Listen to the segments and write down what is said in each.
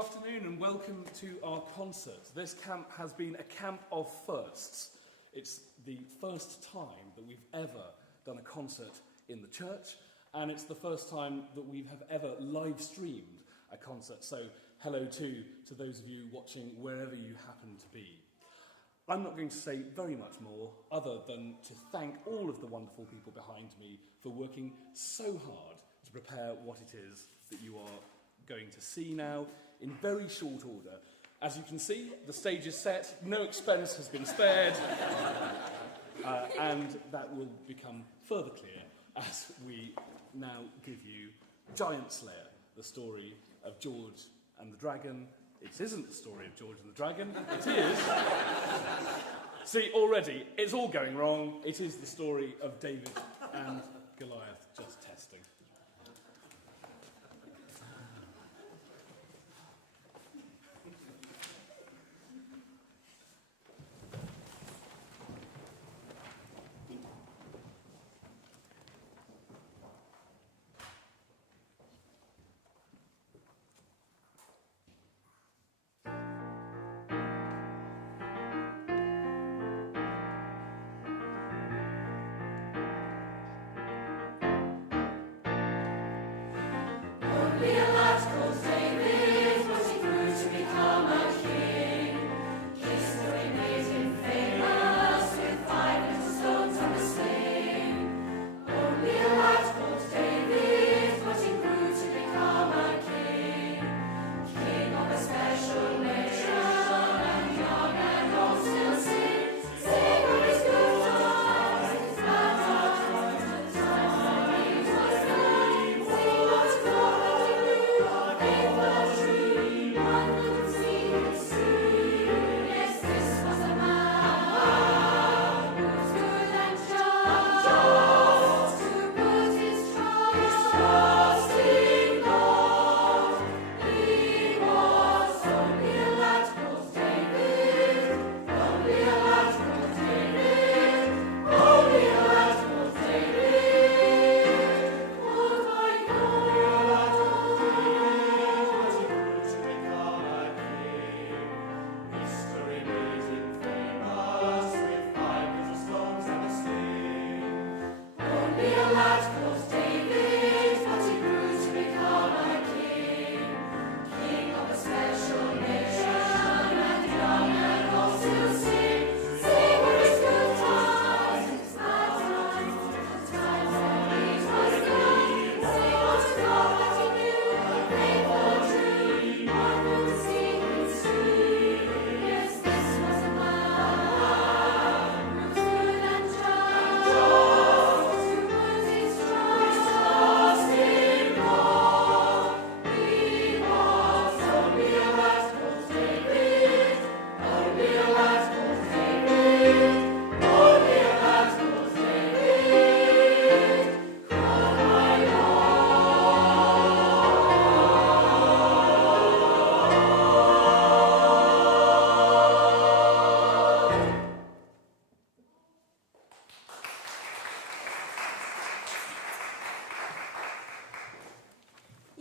afternoon and welcome to our concert. This camp has been a camp of firsts. It's the first time that we've ever done a concert in the church, and it's the first time that we have ever live streamed a concert. So hello to those of you watching wherever you happen to be. I'm not going to say very much more other than to thank all of the wonderful people behind me for working so hard to prepare what it is that you are going to see now in very short order. As you can see, the stage is set, no expense has been spared, and that will become further clear as we now give you Giant Slayer, the story of George and the Dragon. It isn't the story of George and the Dragon, it is. See, already, it's all going wrong. It is the story of David and Goliath, just testing.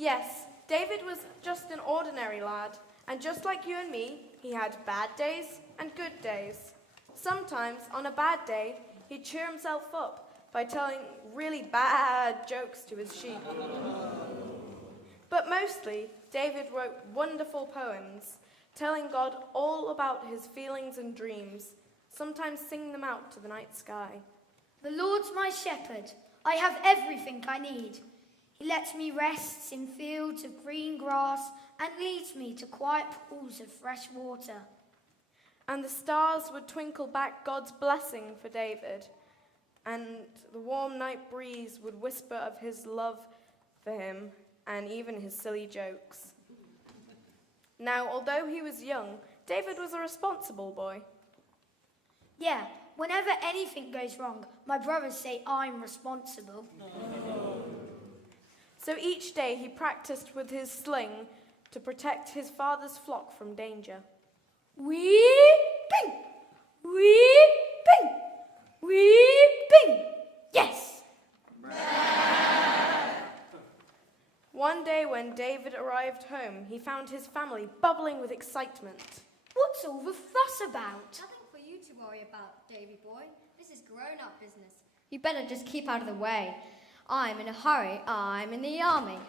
Yes, David was just an ordinary lad, and just like you and me, he had bad days and good days. Sometimes, on a bad day, he'd cheer himself up by telling really bad jokes to his sheep. But mostly, David wrote wonderful poems, telling God all about his feelings and dreams, sometimes singing them out to the night sky. The Lord's my shepherd, I have everything I need. He lets me rest in fields of green grass and leads me to quiet pools of fresh water. And the stars would twinkle back God's blessing for David, and the warm night breeze would whisper of his love for him and even his silly jokes. Now, although he was young, David was a responsible boy. Yeah, whenever anything goes wrong, my brothers say I'm responsible. So each day he practiced with his sling to protect his father's flock from danger. Weeping! Weeping! Weeping! Yes! One one day when David arrived home, he found his family bubbling with excitement. What's all the fuss about? Nothing for you to worry about, Davy boy. This is grown-up business. You better just keep out of the way. I'm in a hurry. I'm in the army.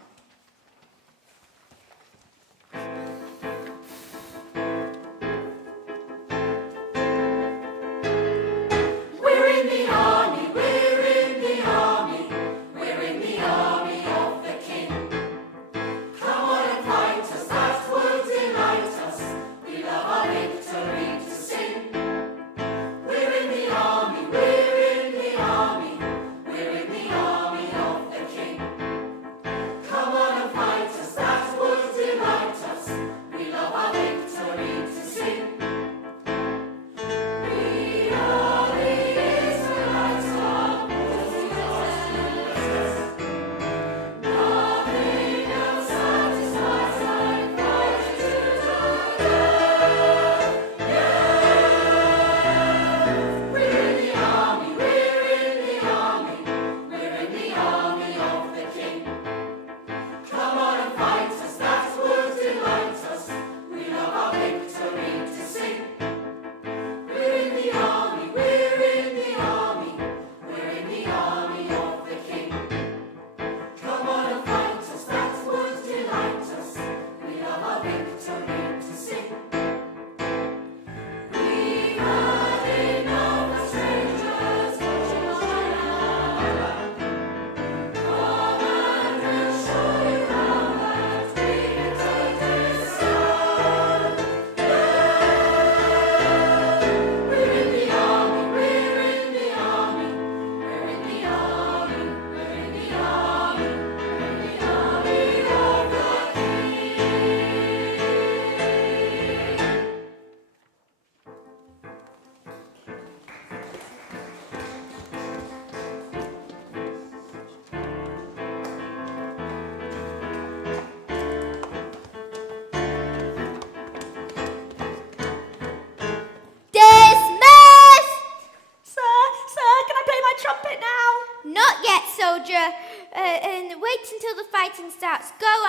And wait until the fighting starts. Go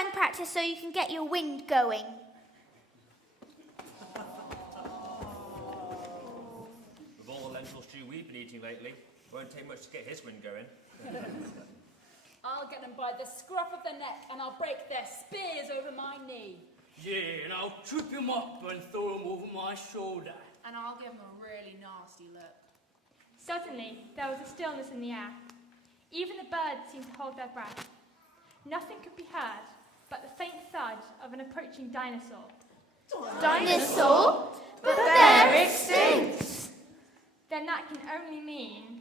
and practice so you can get your wind going. With all the lentil stew we've been eating lately, it won't take much to get his wind going. I'll get them by the scruff of the neck and I'll break their spears over my knee. Yeah, and I'll trip him up and throw him over my shoulder. And I'll give them a really nasty look. Suddenly, there was a stillness in the air. Even the birds seemed to hold their breath. Nothing could be heard but the faint thud of an approaching dinosaur. Dinosaur? But they're extinct! Then that can only mean...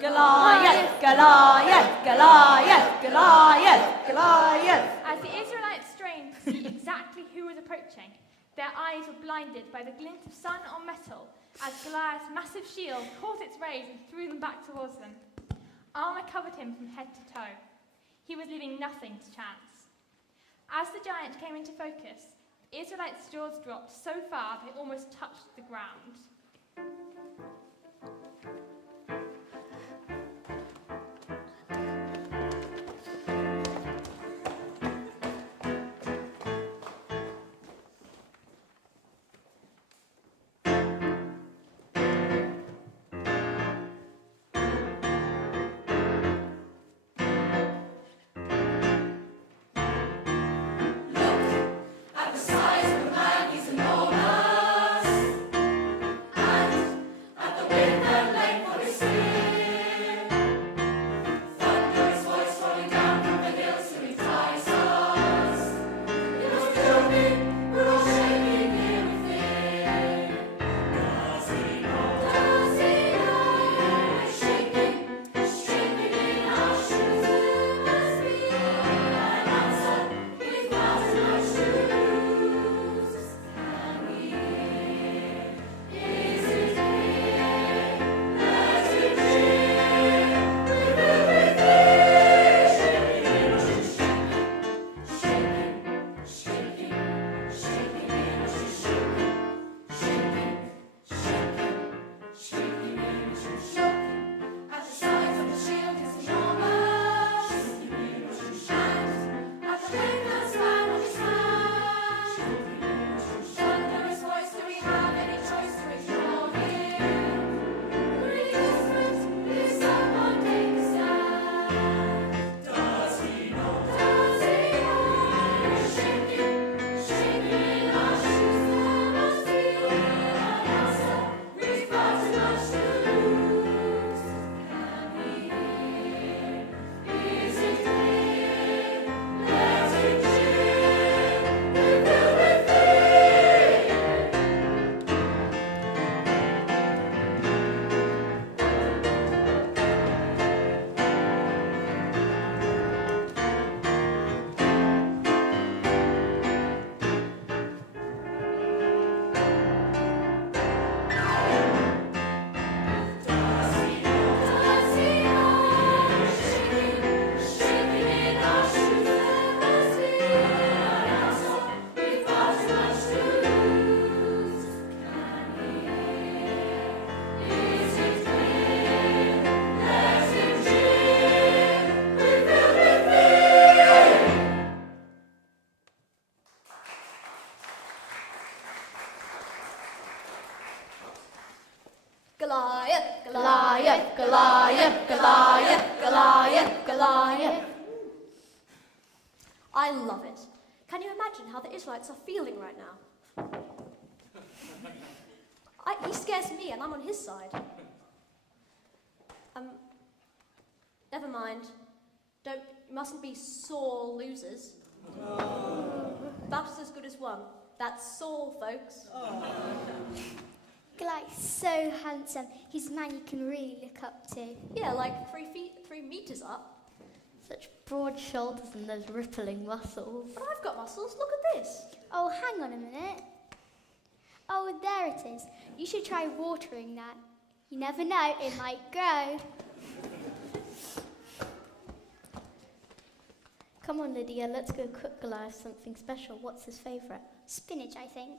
Goliath, Goliath, Goliath, Goliath, Goliath. As the Israelites strained to see exactly who was approaching, their eyes were blinded by the glint of sun on metal as Goliath's massive shield caught its rays and threw them back towards them. Armour covered him from head to toe. He was leaving nothing to chance. As the giant came into focus, the Israelites' jaws dropped so far they almost touched the ground. At the Goliath, Goliath, Goliath, Goliath, Goliath. I love it. Can you imagine how the Israelites are feeling right now? He scares me and I'm on his side. Never mind. You mustn't be sore losers. That's as good as one. That's Saul, folks. Goliath's so handsome. He's a man you can really look up to. Yeah, like 3 meters up. Such broad shoulders and those rippling muscles. But I've got muscles, look at this. Oh, hang on a minute. Oh, there it is. You should try watering that. You never know, it might grow. Come on, Lydia, let's go cook Goliath something special. What's his favourite? Spinach, I think.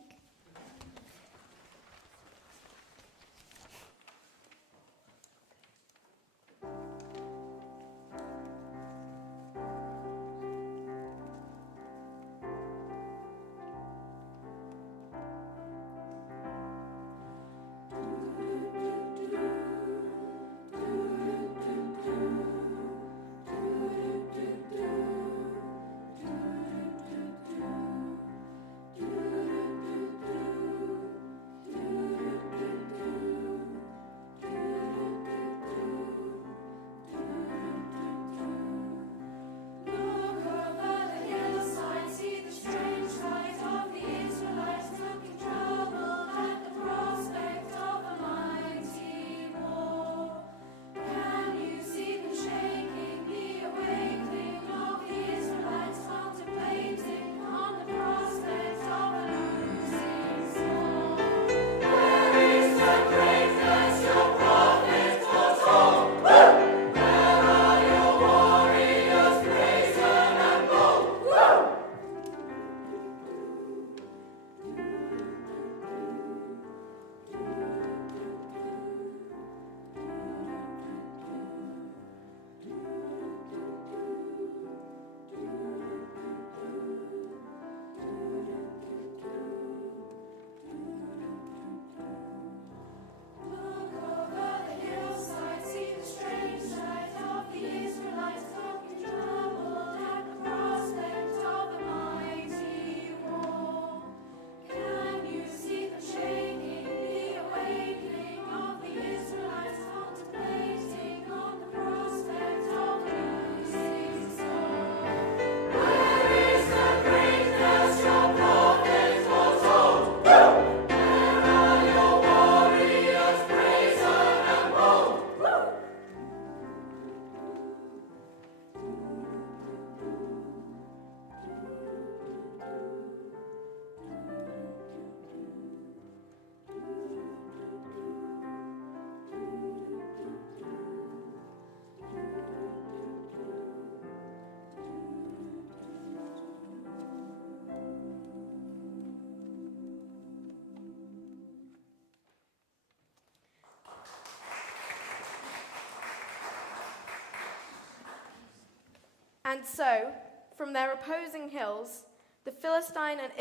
And so, from their opposing hills, the Philistine and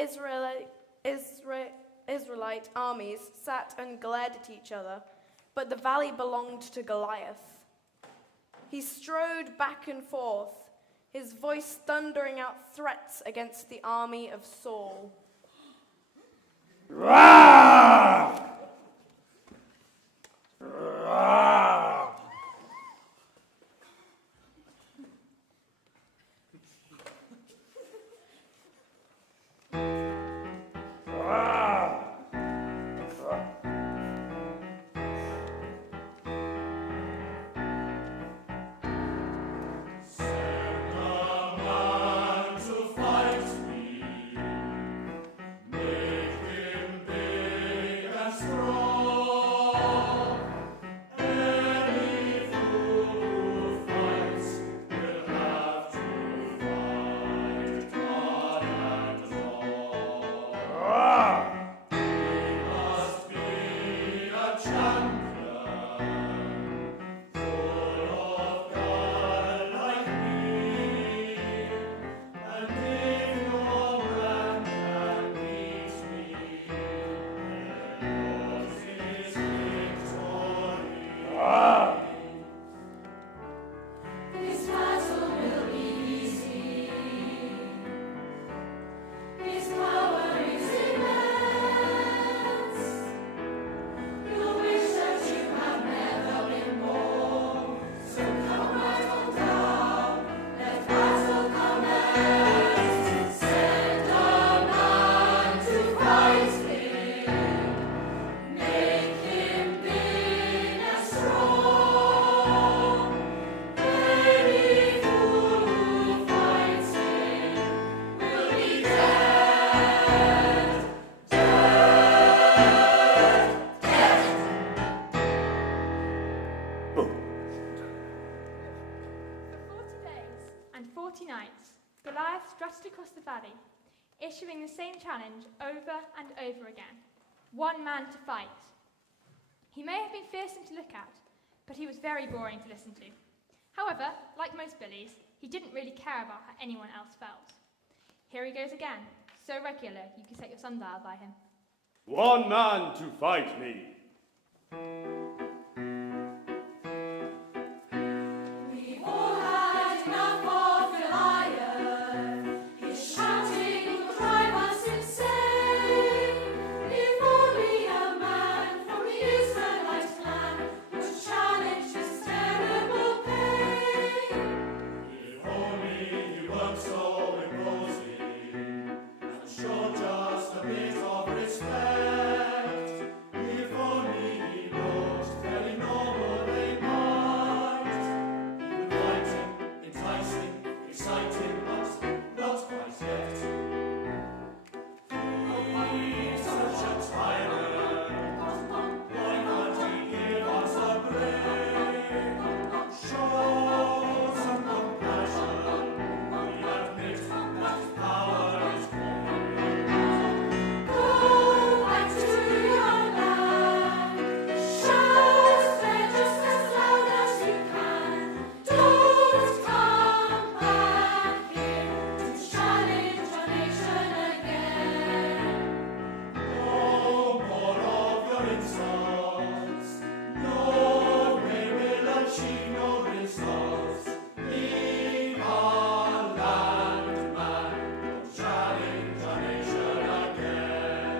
Israelite armies sat and glared at each other, but the valley belonged to Goliath. He strode back and forth, his voice thundering out threats against the army of Saul. Rah! Rah! Make him big and strong. and 40 nights, Goliath strutted across the valley, issuing the same challenge over and over again. One man to fight. He may have been fearsome to look at, but he was very boring to listen to. However, like most bullies, he didn't really care about how anyone else felt. Here he goes again, so regular you could set your sundial by him. One man to fight me. We've all had enough of Goliath. His shouting will drive us insane. If only a man from the Israelite clan would challenge this terrible pain. If only he weren't so imposing and showed just a bit of respect. If only he looked very noble they might. He would find him enticing, exciting, but not quite yet. He's such a tyrant. Why can't he give us a break? Show some compassion. We admit that his power is great. Go back to your land. Shout there just as loud as you can. Don't come back here to challenge our nation again. No more of your insults. No way will achieve no results. Leave our land, man. Don't challenge our nation again.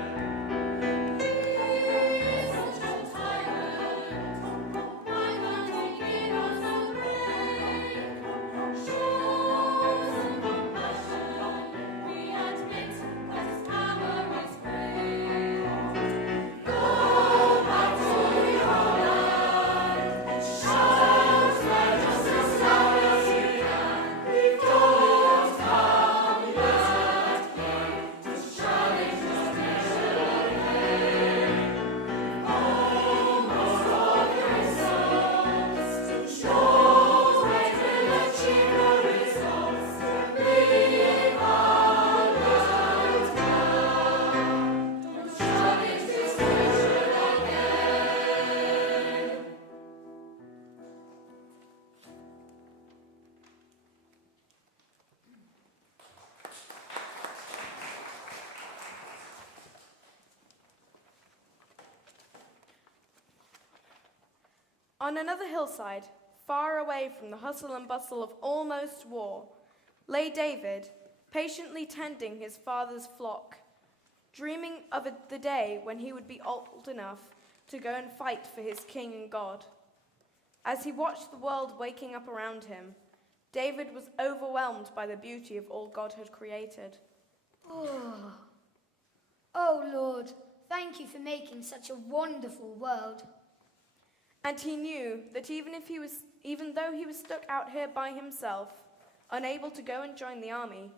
He's such a tyrant. Why can't he give us a break? Show some compassion. We admit that his power is great. Go back to your land. Shout there just as loud as you can. Don't come back here to challenge our nation again. No more of your insults. No way will achieve no results. Leave our land now. Don't challenge this nation again. On another hillside, far away from the hustle and bustle of almost war, lay David, patiently tending his father's flock, dreaming of the day when he would be old enough to go and fight for his king and God. As he watched the world waking up around him, David was overwhelmed by the beauty of all God had created. Oh Lord, thank you for making such a wonderful world. And he knew that even though he was stuck out here by himself, unable to go and join the army,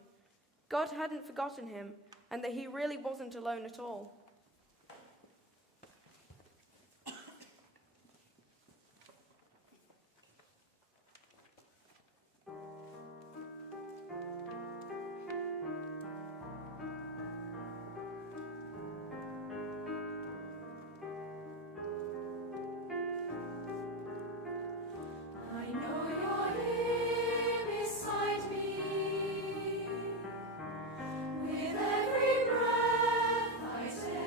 God hadn't forgotten him, and that he really wasn't alone at all. I know you're here beside me. With every breath I take.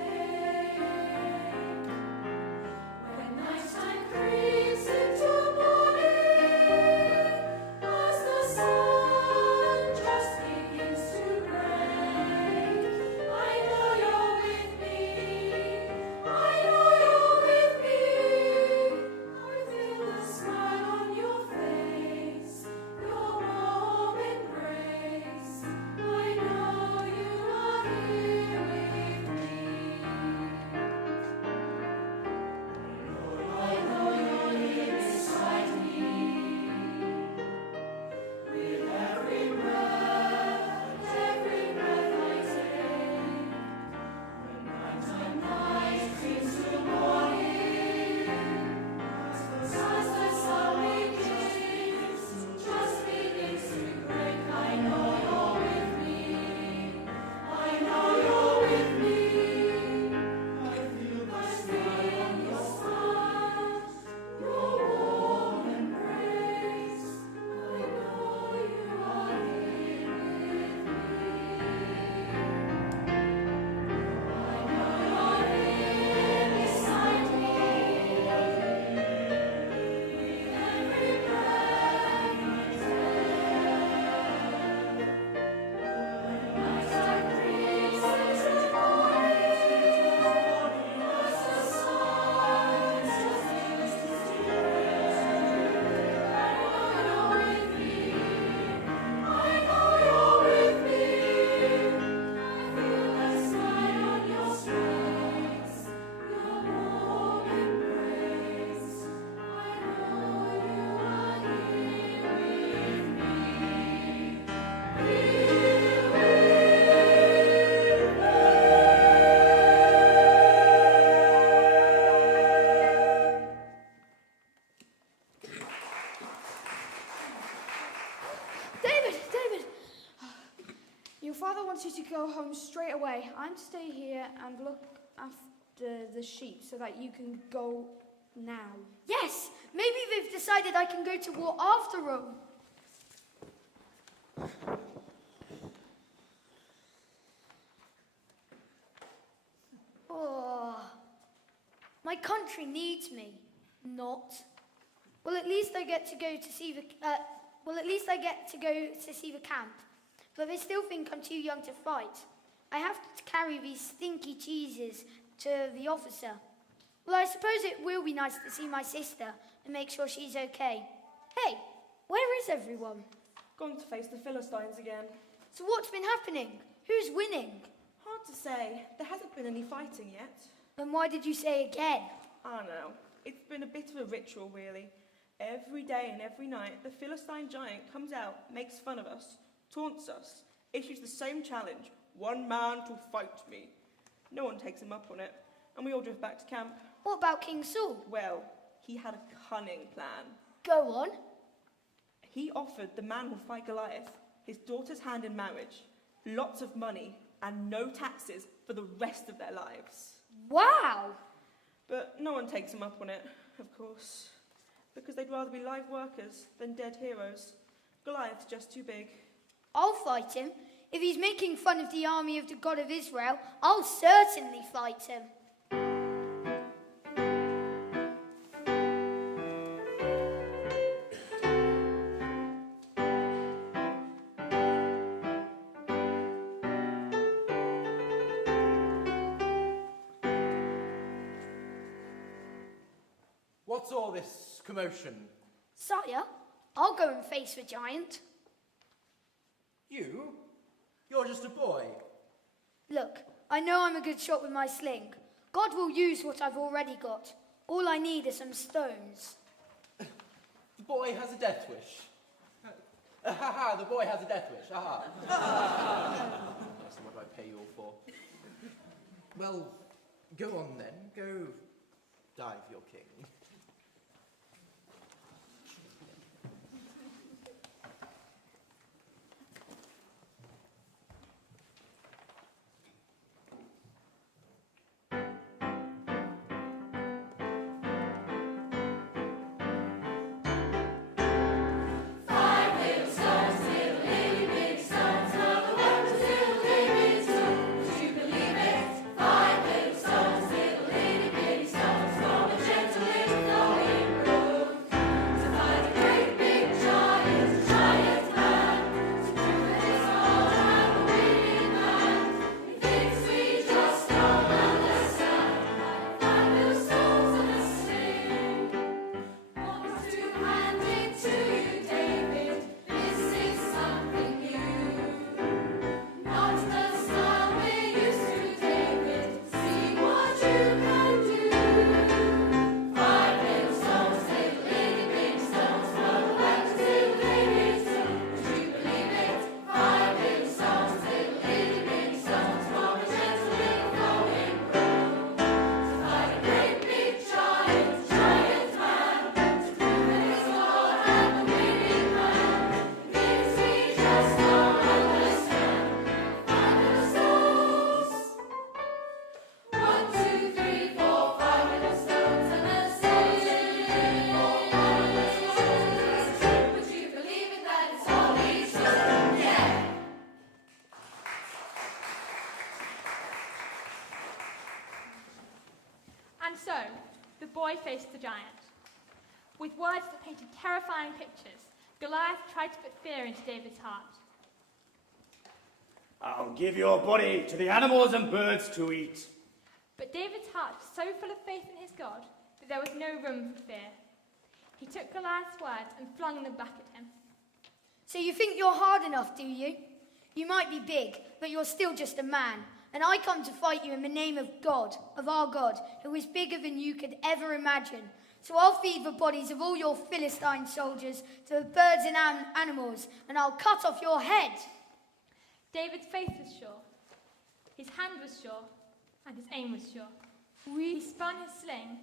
father wants you to go home straight away. I'm to stay here and look after the sheep so that you can go now. Yes, maybe they've decided I can go to war after all. Oh, my country needs me. Not. Well, at least I get to go to see the. Camp. But they still think I'm too young to fight. I have to carry these stinky cheeses to the officer. Well, I suppose it will be nice to see my sister and make sure she's okay. Hey, where is everyone? Gone to face the Philistines again. So what's been happening? Who's winning? Hard to say. There hasn't been any fighting yet. Then why did you say again? I know. It's been a bit of a ritual, really. Every day and every night, the Philistine giant comes out, makes fun of us, taunts us, issues the same challenge, 1 man to fight me. No one takes him up on it, and we all drift back to camp. What about King Saul? Well, he had a cunning plan. Go on. He offered the man who'll fight Goliath his daughter's hand in marriage, lots of money, and no taxes for the rest of their lives. Wow! But no one takes him up on it, of course, because they'd rather be live workers than dead heroes. Goliath's just too big. I'll fight him. If he's making fun of the army of the God of Israel, I'll certainly fight him. What's all this commotion? Sire, I'll go and face the giant. You? You're just a boy. Look, I know I'm a good shot with my sling. God will use what I've already got. All I need are some stones. The boy has a death wish. The boy has a death wish. That's what I pay you all for. Well, go on then. Go die for your king. And so, the boy faced the giant. With words that painted terrifying pictures, Goliath tried to put fear into David's heart. I'll give your body to the animals and birds to eat. But David's heart was so full of faith in his God that there was no room for fear. He took Goliath's words and flung them back at him. So you think you're hard enough, do you? You might be big, but you're still just a man. And I come to fight you in the name of God, of our God, who is bigger than you could ever imagine. So I'll feed the bodies of all your Philistine soldiers to the birds and animals, and I'll cut off your head. David's faith was sure, his hand was sure, and his aim was sure. He spun his sling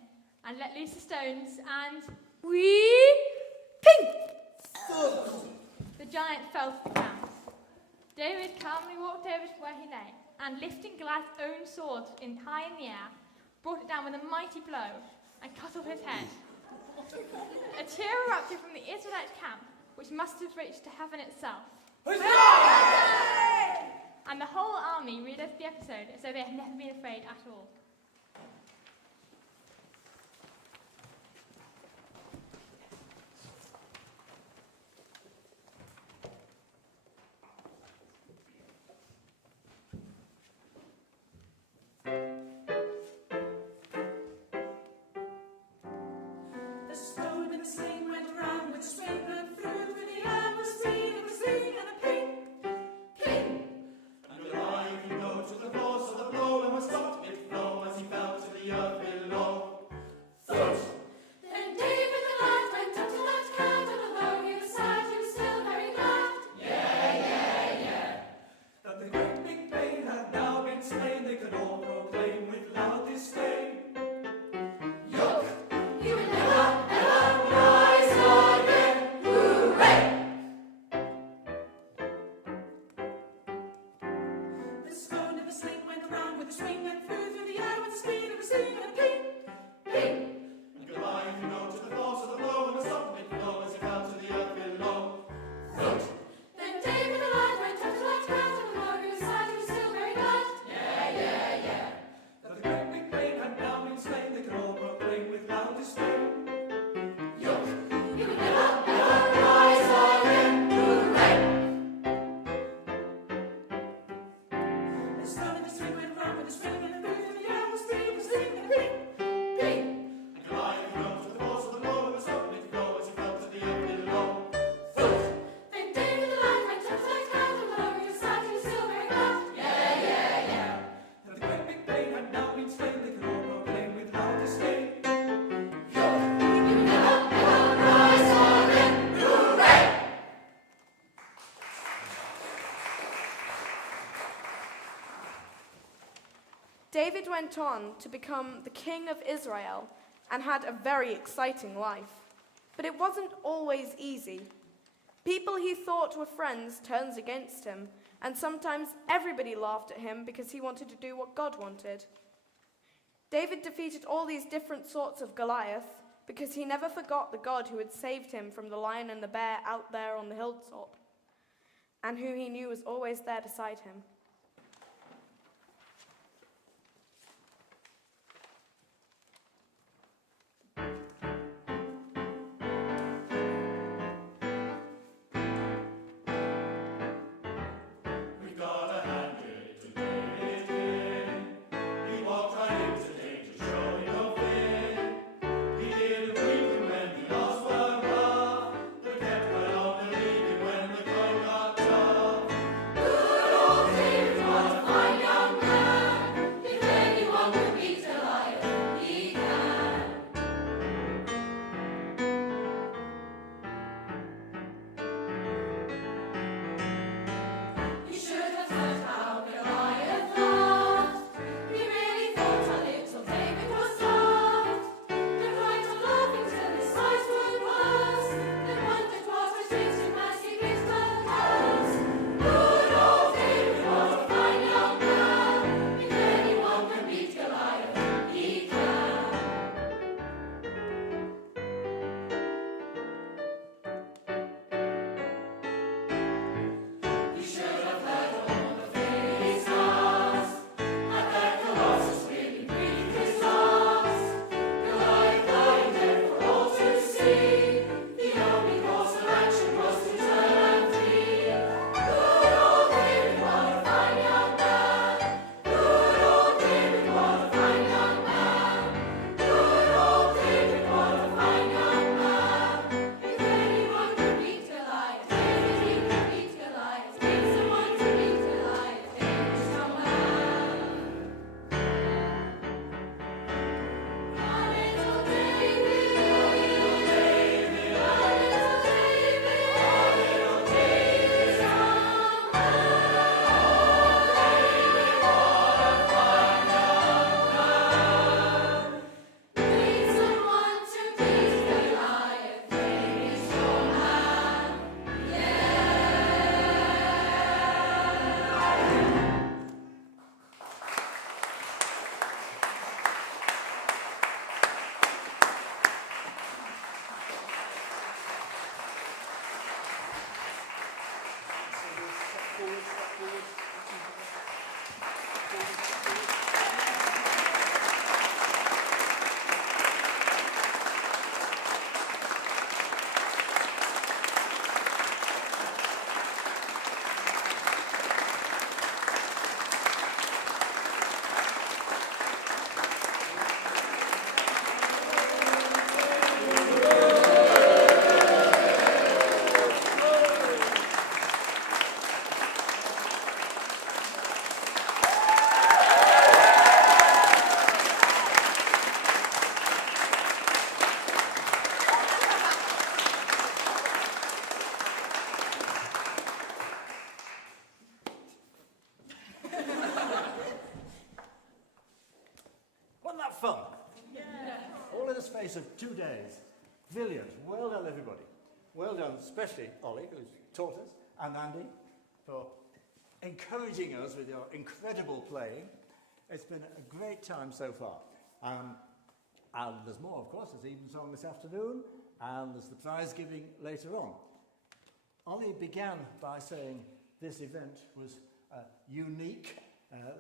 and let loose the stones, and ping! The giant fell to the ground. David calmly walked over to where he lay, and lifting Goliath's own sword high in the air, brought it down with a mighty blow, and cut off his head. A cheer erupted from the Israelite camp, which must have reached to heaven itself. And the whole army relived the episode as though they had never been afraid at all. The stone and the sling went round with swing and through the air was seen and a sling and a ping, ping. And alive he go to the force of the blow and was stopped mid-flow as he fell to the earth below. Foot! Then David the lad went up to that cat, and although he was sad, he was still very glad. That the great big pain had now been slain, they could all proclaim with loud disdain. Yuck! He would never, ever rise again. Hooray! The stone and the sling went round with a swing and flew through the air with the speed of a sling and a ping, ping. And Goliath he go to the force of the blow and was stopped mid-flow as he fell to the earth below. Foot! Then David the lad went up to that cat, and although he was sad, he was still very glad. That the great big pain had now been slain, they could all proclaim with loud disdain. Yuck! He would never, ever rise again. Hooray! The stone and the string went round with a swing and flew through the air with speed of a sling and a ping, ping. And Goliath he go to the force of the blow and was stopped mid-flow as he fell to the earth below. Then David the lad went up to that cat, and although he was sad, he was still very glad. That the great big pain had now been slain, they could all proclaim with loud disdain. He would never, ever rise again. Hooray! David went on to become the king of Israel and had a very exciting life. But it wasn't always easy. People he thought were friends turned against him, and sometimes everybody laughed at him because he wanted to do what God wanted. David defeated all these different sorts of Goliath because he never forgot the God who had saved him from the lion and the bear out there on the hilltop, and who he knew was always there beside him. We gotta hand it to David here. He walked right in today to show him no fear. He didn't weaken when the odds were rough, but kept right on believing when the going got tough. Good old David. space of 2 days. Brilliant. Well done, everybody. Well done, especially Ollie, who's taught us, and Andy, for encouraging us with your incredible playing. It's been a great time so far. And there's more, of course. There's Evensong this afternoon, and there's the prize giving later on. Ollie began by saying this event was unique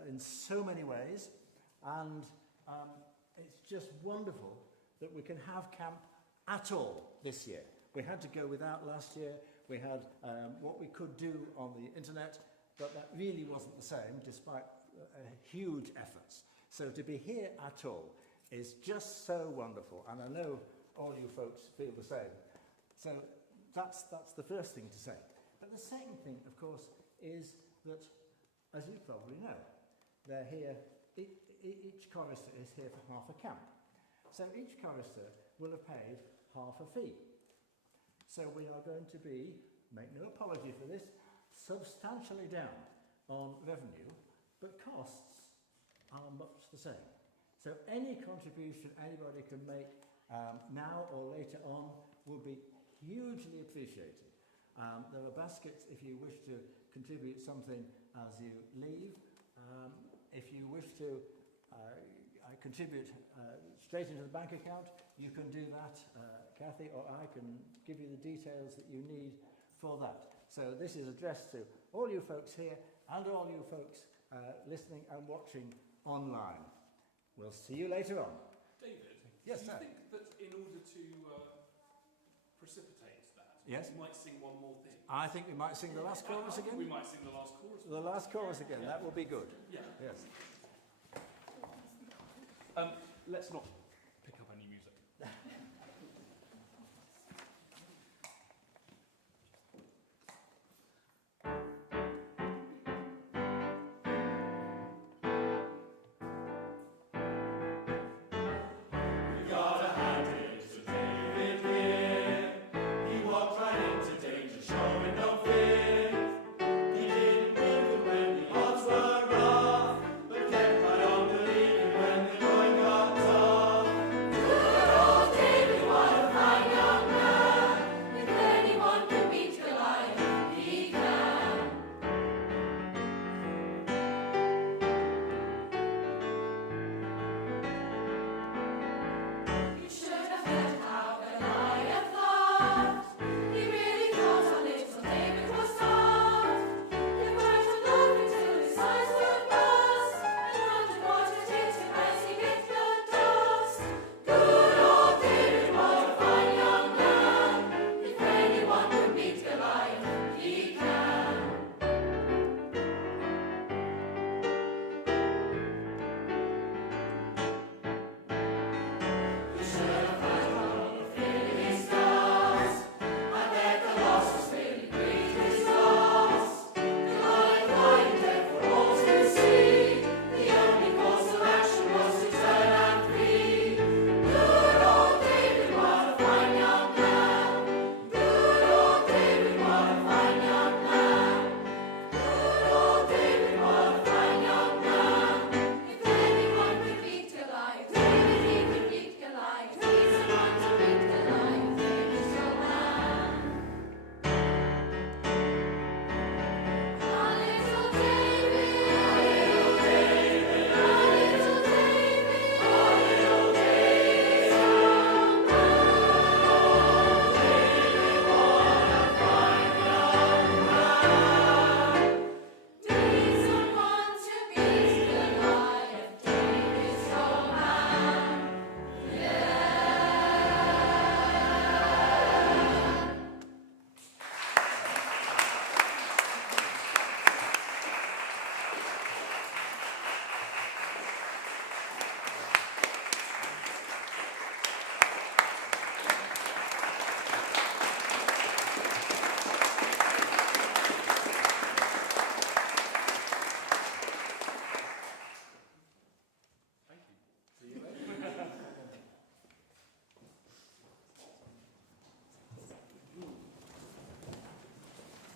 in so many ways, and it's just wonderful that we can have camp at all this year. We had to go without last year. We had what we could do on the internet, but that really wasn't the same, despite huge efforts. So to be here at all is just so wonderful, and I know all you folks feel the same. So that's the first thing to say. But the second thing, of course, is that, as you probably know, they're here, each chorister is here for half a camp. So each chorister will have paid half a fee. So we are going to be, make no apology for this, substantially down on revenue, but costs are much the same. So any contribution anybody can make now or later on will be hugely appreciated. There are baskets if you wish to contribute something as you leave. If you wish to contribute straight into the bank account, you can do that. Kathy or I can give you the details that you need for that. So this is addressed to all you folks here and all you folks listening and watching online. We'll see you later on. David, yes, do you sir. think that in order to precipitate that, yes, we might sing one more thing? I think we might sing the last chorus again. We might sing the last chorus. The last chorus again. That will be good. Yeah. Yes. Let's not